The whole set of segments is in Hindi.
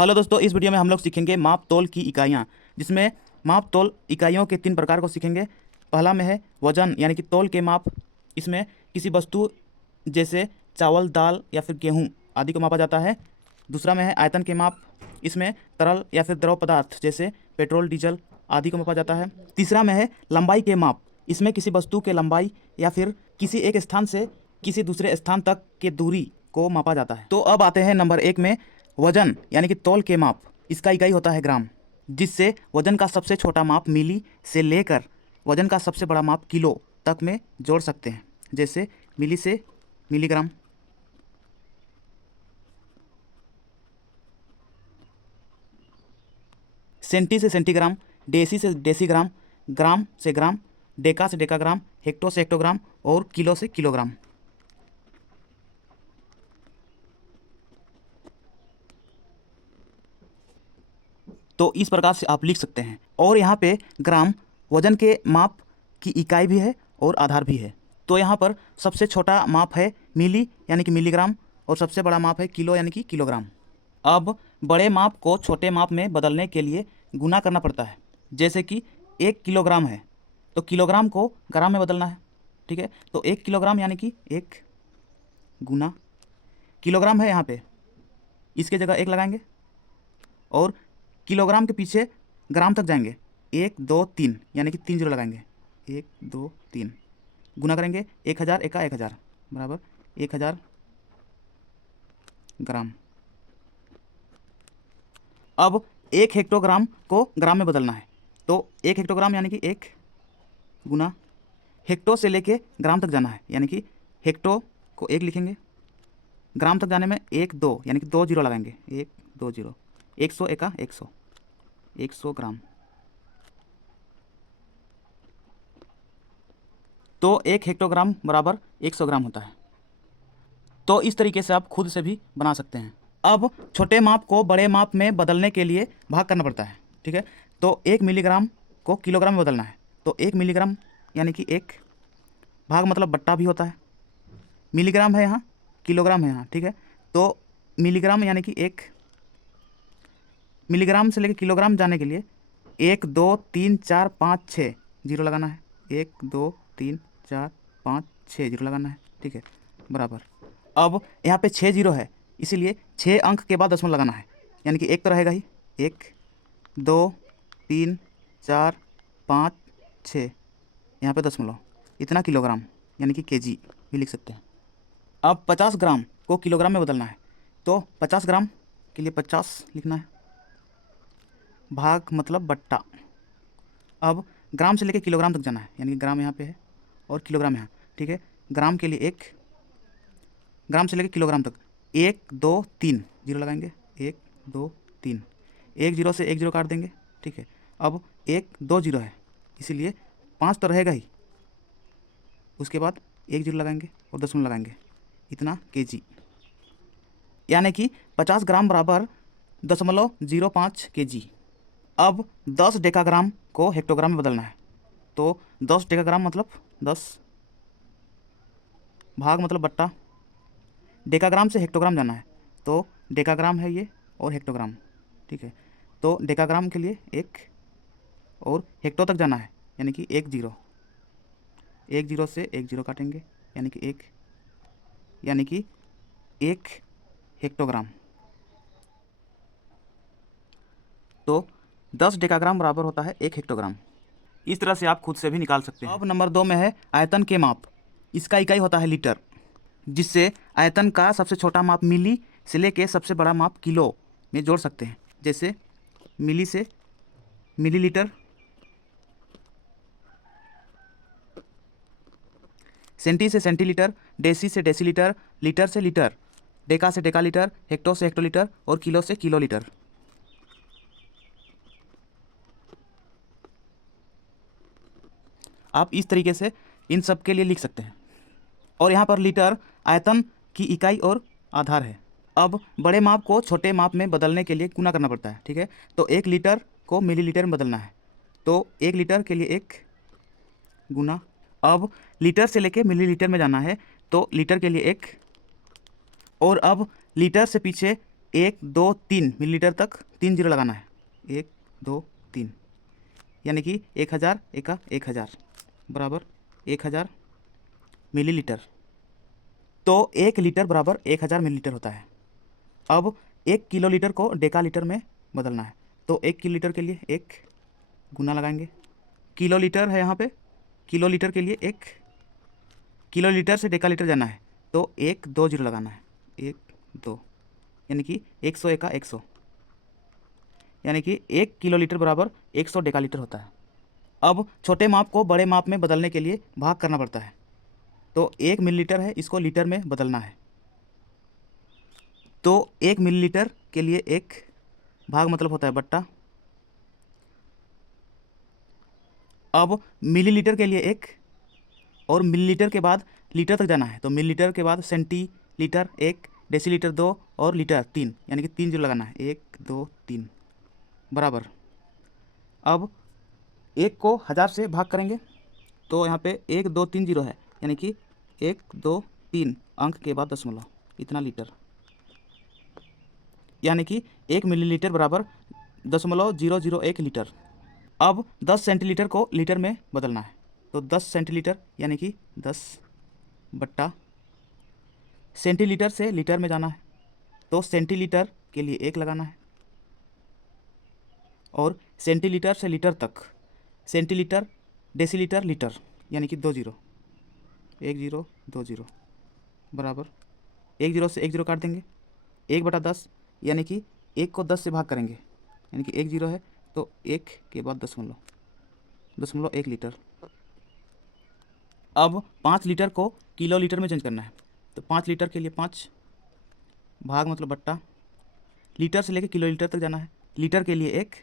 हेलो दोस्तों, इस वीडियो में हम लोग सीखेंगे माप तौल की इकाइयाँ, जिसमें माप तौल इकाइयों के 3 प्रकार को सीखेंगे। पहला में है वजन यानी कि तौल के माप। इसमें किसी वस्तु जैसे चावल, दाल या फिर गेहूँ आदि को मापा जाता है। दूसरा में है आयतन के माप। इसमें तरल या फिर द्रव पदार्थ जैसे पेट्रोल, डीजल आदि को मापा जाता है। तीसरा में है लंबाई के माप। इसमें किसी वस्तु के लंबाई या फिर किसी एक स्थान से किसी दूसरे स्थान तक के दूरी को मापा जाता है। तो अब आते हैं नंबर 1 में, वजन यानी कि तौल के माप। इसका इकाई होता है ग्राम, जिससे वजन का सबसे छोटा माप मिली से लेकर वजन का सबसे बड़ा माप किलो तक में जोड़ सकते हैं। जैसे मिली से मिलीग्राम, सेंटी से सेंटीग्राम, डेसी से डेसीग्राम, ग्राम से ग्राम, डेका से डेकाग्राम, हेक्टो से हेक्टोग्राम और किलो से किलोग्राम। तो इस प्रकार से आप लिख सकते हैं। और यहाँ पे ग्राम वजन के माप की इकाई भी है और आधार भी है। तो यहाँ पर सबसे छोटा माप है मिली यानी कि मिलीग्राम, और सबसे बड़ा माप है किलो यानी कि किलोग्राम। अब बड़े माप को छोटे माप में बदलने के लिए गुना करना पड़ता है। जैसे कि 1 किलोग्राम है तो किलोग्राम को ग्राम में बदलना है। ठीक है, तो 1 किलोग्राम यानी कि 1 गुना किलोग्राम है, यहाँ पे इसके जगह 1 लगाएंगे और किलोग्राम के पीछे ग्राम तक जाएंगे। 1 2 3 यानी कि 3 जीरो लगाएंगे। 1 2 3 गुना करेंगे 1000 एका 1000 बराबर 1000 ग्राम। अब 1 हेक्टोग्राम को ग्राम में बदलना है। तो 1 हेक्टोग्राम यानी कि 1 गुना हेक्टो से लेके ग्राम तक जाना है, यानी कि हेक्टो को 1 लिखेंगे, ग्राम तक जाने में 1 2 यानी कि 2 जीरो लगाएंगे। 1 2 जीरो 100 एका 100 100 ग्राम। तो 1 हेक्टोग्राम बराबर 100 ग्राम होता है। तो इस तरीके से आप खुद से भी बना सकते हैं। अब छोटे माप को बड़े माप में बदलने के लिए भाग करना पड़ता है। ठीक है, तो 1 मिलीग्राम को किलोग्राम में बदलना है। तो 1 मिलीग्राम यानी कि 1 भाग मतलब बट्टा भी होता है। मिलीग्राम है यहाँ, किलोग्राम है यहाँ। ठीक है, तो मिलीग्राम यानी कि 1 मिलीग्राम से लेकर किलोग्राम जाने के लिए 1 2 3 4 5 6 जीरो लगाना है। 1 2 3 4 5 6 जीरो लगाना है। ठीक है, बराबर। अब यहाँ पे 6 जीरो है, इसीलिए 6 अंक के बाद दशमलव लगाना है, यानी कि 1 तो रहेगा ही। 1 2 3 4 5 6 यहाँ पे दशमलव, इतना किलोग्राम यानी कि केजी भी लिख सकते हैं। अब 50 ग्राम को किलोग्राम में बदलना है। तो 50 ग्राम के लिए 50 लिखना है, भाग मतलब बट्टा। अब ग्राम से लेकर किलोग्राम तक जाना है, यानी कि ग्राम यहाँ पे है और किलोग्राम यहाँ। ठीक है, ग्राम के लिए 1, ग्राम से लेकर किलोग्राम तक 1 2 3 जीरो लगाएंगे। 1 2 3 1 जीरो से 1 जीरो काट देंगे। ठीक है, अब 1 2 जीरो है, इसीलिए 5 तो रहेगा ही, उसके बाद 1 जीरो लगाएंगे और दशमलव लगाएंगे, इतना केजी, यानी कि 50 ग्राम बराबर 0.05 केजी। अब 10 डेकाग्राम को हेक्टोग्राम में बदलना है। तो 10 डेकाग्राम मतलब 10, भाग मतलब बट्टा, डेकाग्राम से हेक्टोग्राम जाना है। तो डेकाग्राम है ये और हेक्टोग्राम। ठीक है, तो डेकाग्राम के लिए 1 और हेक्टो तक जाना है, यानी कि 1 जीरो, 1 जीरो से 1 जीरो काटेंगे, यानी कि 1, यानी कि 1 हेक्टोग्राम। तो 10 डेकाग्राम बराबर होता है 1 हेक्टोग्राम। इस तरह से आप खुद से भी निकाल सकते हैं। अब नंबर 2 में है आयतन के माप। इसका इकाई होता है लीटर, जिससे आयतन का सबसे छोटा माप मिली से लेके सबसे बड़ा माप किलो में जोड़ सकते हैं। जैसे मिली से मिलीलीटर, सेंटी से सेंटीलीटर, डेसी से डेसीलीटर, लीटर से लीटर, डेका से डेकालीटर, हेक्टो से हेक्टोलीटर और किलो से किलोलीटर। आप इस तरीके से इन सब के लिए लिख सकते हैं। और यहाँ पर लीटर आयतन की इकाई और आधार है। अब बड़े माप को छोटे माप में बदलने के लिए गुना करना पड़ता है। ठीक है, तो 1 लीटर को मिलीलीटर में बदलना है। तो 1 लीटर के लिए 1 गुना। अब लीटर से लेके मिलीलीटर में जाना है, तो लीटर के लिए 1, और अब लीटर से पीछे 1 2 3 मिलीलीटर तक 3 जीरो लगाना है। 1 2 3 यानी कि 1000 एका 1000 बराबर 1000 मिलीलीटर। तो 1 लीटर बराबर 1000 मिलीलीटर होता है। अब 1 किलोलीटर को डेकालीटर में बदलना है। तो 1 किलोलीटर के लिए 1 गुना लगाएंगे। किलोलीटर है यहाँ पे, किलोलीटर के लिए 1 किलोलीटर से डेकालीटर जाना है तो 1 2 जीरो लगाना है। 1 2 यानी कि 100 एका 100 यानी कि 1 किलोलीटर बराबर 100 डेकालीटर होता है। अब छोटे माप को बड़े माप में बदलने के लिए भाग करना पड़ता है। तो 1 मिलीलीटर है, इसको लीटर में बदलना है। तो 1 मिलीलीटर के लिए 1 भाग मतलब होता है बट्टा। अब मिलीलीटर के लिए 1 और मिलीलीटर के बाद लीटर तक जाना है तो मिलीलीटर के बाद सेंटीलीटर 1, डेसीलीटर 2 और लीटर 3 यानी कि 3 जीरो लगाना है। 1 2 3 बराबर। अब 1 को 1000 से भाग करेंगे तो यहाँ पे 1 2 3 जीरो है यानी कि 1 2 3 अंक के बाद दशमलव इतना लीटर यानी कि 1 मिलीलीटर बराबर 0.001 लीटर। अब 10 सेंटीलीटर को लीटर में बदलना है तो 10 सेंटीलीटर यानी कि 10 बट्टा सेंटीलीटर से लीटर में जाना है तो सेंटीलीटर के लिए 1 लगाना है और सेंटीलीटर से लीटर तक सेंटीलीटर डेसीलीटर लीटर यानी कि 2 जीरो 1 जीरो 2 जीरो बराबर 1 जीरो से 1 जीरो काट देंगे 1/10 यानी कि 1 को 10 से भाग करेंगे यानी कि 1 जीरो है तो 1 के बाद दशमलव 1 लीटर। अब 5 लीटर को किलो लीटर में चेंज करना है तो 5 लीटर के लिए 5 भाग मतलब बट्टा लीटर से लेकर किलो लीटर तक जाना है। लीटर के लिए 1,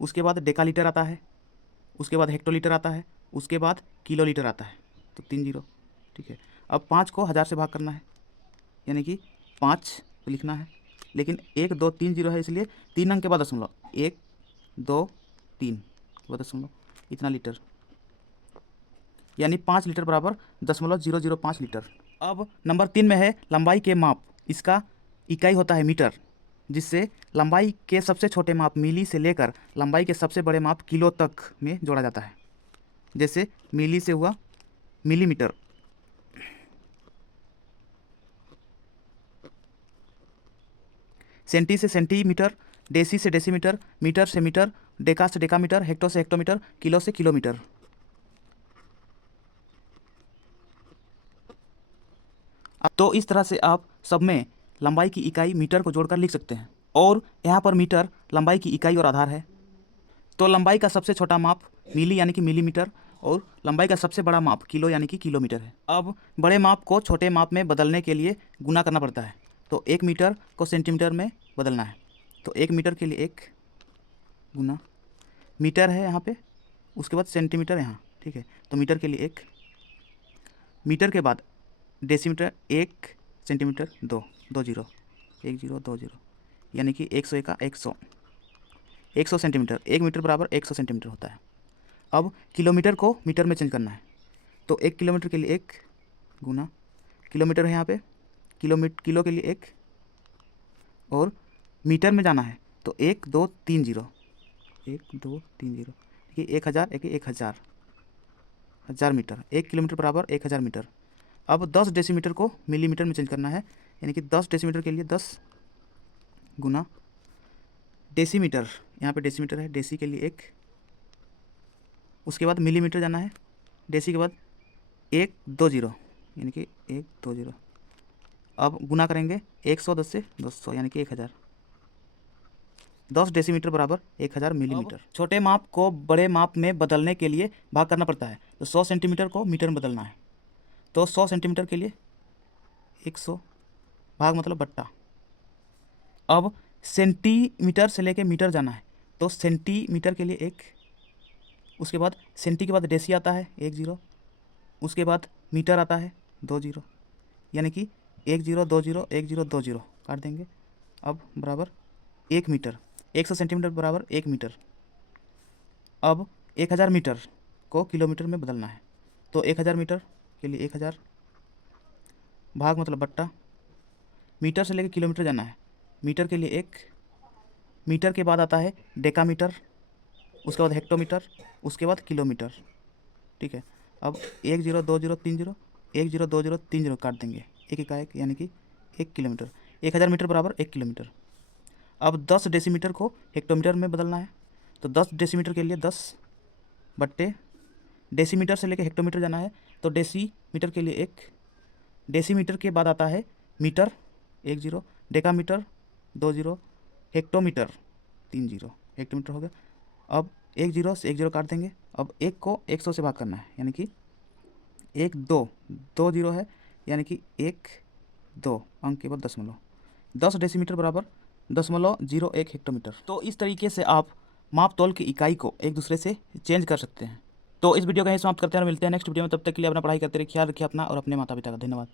उसके बाद डेकालीटर आता है, उसके बाद हेक्टोलीटर आता है, उसके बाद किलो लीटर आता है तो 3 जीरो। ठीक है। अब 5 को 1000 से भाग करना है यानी कि 5 तो लिखना है लेकिन 1 2 3 जीरो है इसलिए 3 अंक के बाद दशमलव 1 2 3 के बाद दशमलव इतना लीटर यानी 5 लीटर बराबर 0.005 लीटर। अब नंबर 3 में है लंबाई के माप। इसका इकाई होता है मीटर, जिससे लंबाई के सबसे छोटे माप मिली से लेकर लंबाई के सबसे बड़े माप किलो तक में जोड़ा जाता है। जैसे मिली से हुआ मिलीमीटर, सेंटी से सेंटीमीटर, डेसी से डेसीमीटर, मीटर से मीटर, डेका से डेकामीटर, हेक्टो से हेक्टोमीटर, किलो से किलोमीटर। तो इस तरह से आप सब में लंबाई की इकाई मीटर को जोड़कर लिख सकते हैं और यहाँ पर मीटर लंबाई की इकाई और आधार है। तो लंबाई का सबसे छोटा माप मिली यानी कि मिलीमीटर और लंबाई का सबसे बड़ा माप किलो यानी कि किलोमीटर है। अब बड़े माप को छोटे माप में बदलने के लिए गुना करना पड़ता है तो 1 मीटर को सेंटीमीटर में बदलना है तो 1 मीटर के लिए 1 गुना मीटर है यहाँ पे, उसके बाद सेंटीमीटर यहाँ। ठीक है। तो मीटर के लिए 1, मीटर के बाद decimetre 1, centimetre 2 2 zero 1 zero 2 zero यानी कि 100 का 100 सेंटीमीटर। 1 मीटर बराबर 100 सेंटीमीटर होता है। अब किलोमीटर को मीटर में चेंज करना है तो 1 किलोमीटर के लिए 1 गुना किलोमीटर है यहाँ पे, किलो के लिए 1 और मीटर में जाना है तो 1 2 3 जीरो 1 2 3 जीरो कि 1000 1000 मीटर। 1 किलोमीटर बराबर 1000 मीटर। अब 10 डेसीमीटर को मिलीमीटर में चेंज करना है यानी कि 10 डेसीमीटर के लिए 10 गुना डेसीमीटर, यहाँ पे डेसीमीटर है, डेसी के लिए 1, उसके बाद मिलीमीटर जाना है, डेसी के बाद 1 2 जीरो यानी कि 1 2 जीरो। अब गुना करेंगे 110 से 200 यानी कि 1000। 10 डेसीमीटर बराबर 1000 मिलीमीटर। छोटे माप को बड़े माप में बदलने के लिए भाग करना पड़ता है तो 100 सेंटीमीटर को मीटर में बदलना है तो 100 सेंटीमीटर के लिए 100 भाग मतलब बट्टा। अब सेंटीमीटर से लेके मीटर जाना है तो सेंटीमीटर के लिए 1, उसके बाद सेंटी के बाद डेसी आता है 1 जीरो, उसके बाद मीटर आता है 2 जीरो यानी कि 1 जीरो 2 जीरो 1 जीरो 2 जीरो काट देंगे। अब बराबर 1 मीटर। 100 सेंटीमीटर बराबर 1 मीटर। अब 1000 मीटर को किलोमीटर में बदलना है तो 1000 मीटर के लिए 1000 भाग मतलब बट्टा मीटर से लेकर किलोमीटर जाना है मीटर के लिए 1, मीटर के बाद आता है डेकामीटर, उसके बाद हेक्टोमीटर, उसके बाद किलोमीटर। ठीक है, अब 1 0 2 0 3 0, 1 0 2 0 3 0 काट देंगे, एक इकाई यानी कि 1 किलोमीटर। 1000 मीटर बराबर 1 किलोमीटर। अब 10 डेसीमीटर को हेक्टोमीटर में बदलना है, तो 10 डेसीमीटर के लिए 10 बट्टे डेसीमीटर से लेकर हेक्टोमीटर जाना है, तो डेसीमीटर के लिए 1, डेसीमीटर के बाद आता है मीटर 1 0, डेकामीटर 2 0, हेक्टोमीटर 3 0, हेक्टोमीटर हो गया। अब 1 0 से 1 0 काट देंगे, अब 1 को 100 से भाग करना है, यानी कि 1 2 2 0 है, यानी कि 1 2 अंक के बाद दशमलव, 10 डेसीमीटर बराबर 0.01 हेक्टोमीटर। तो इस तरीके से आप माप तौल की इकाई को एक दूसरे से चेंज कर सकते हैं। तो इस वीडियो का यही समाप्त करते हैं और मिलते हैं नेक्स्ट वीडियो में। तब तक के लिए अपना पढ़ाई करते रहिए, ख्याल रखिए अपना और अपने माता पिता का। धन्यवाद।